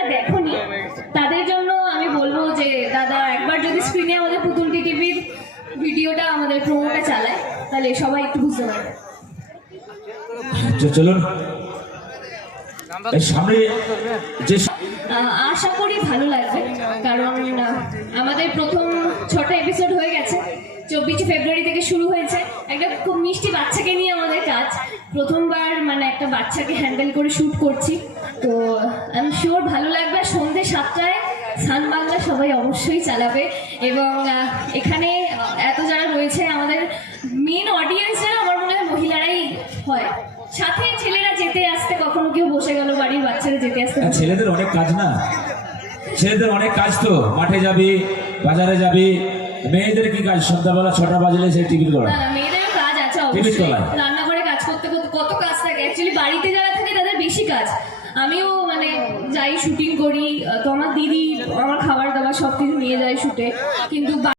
যারা দেখোনি তাদের জন্য আমি বলবো যে দাদা একবার যদি স্ক্রিনে আমাদের পুতুল টিভির ভিডিওটা আমাদের প্রোমোটা চালায় তাহলে সবাই একটু বুঝতে পারবে। চলুন সামনে যে আশা করি ভালো লাগবে, কারণ আমাদের প্রথম 6টা এপিসোড হয়ে গেছে। 24 ফেব্রুয়ারি থেকে শুরু হয়েছে। একটা খুব মিষ্টি বাচ্চাকে নিয়ে আমাদের কাজ, প্রথমবার মানে একটা বাচ্চাকে হ্যান্ডেল করে শ্যুট করছি। তো আমি শিওর ভালো লাগবে। সন্ধ্যে 7টায় সান বাংলা সবাই অবশ্যই চালাবে। এবং এখানে এত যারা রয়েছে আমাদের মেন অডিয়েন্স যারা, আমার মনে হয় মহিলারাই হয়। সাথে ছেলেরা যেতে আসতে কখনো কেউ বসে গেল, বাড়ির বাচ্চারা যেতে আসতে। ছেলেদের অনেক কাজ না, ছেলেদের অনেক কাজ, তো মাঠে যাবি, বাজারে যাবি। মেয়েদের কি কাজ? সন্ধ্যাবেলা 6টা বাজলে সে টিভি করা। না মেয়েদেরও কাজ আছে অবশ্যই, রান্নাঘরে কাজ করতে করতে কত কাজ থাকে। অ্যাকচুয়ালি বাড়িতে যারা থাকে তাদের বেশি কাজ। আমিও মানে যাই, শুটিং করি, তো আমার দিদি আমার খাবার দাবার সব কিছু নিয়ে যায় শুটে, কিন্তু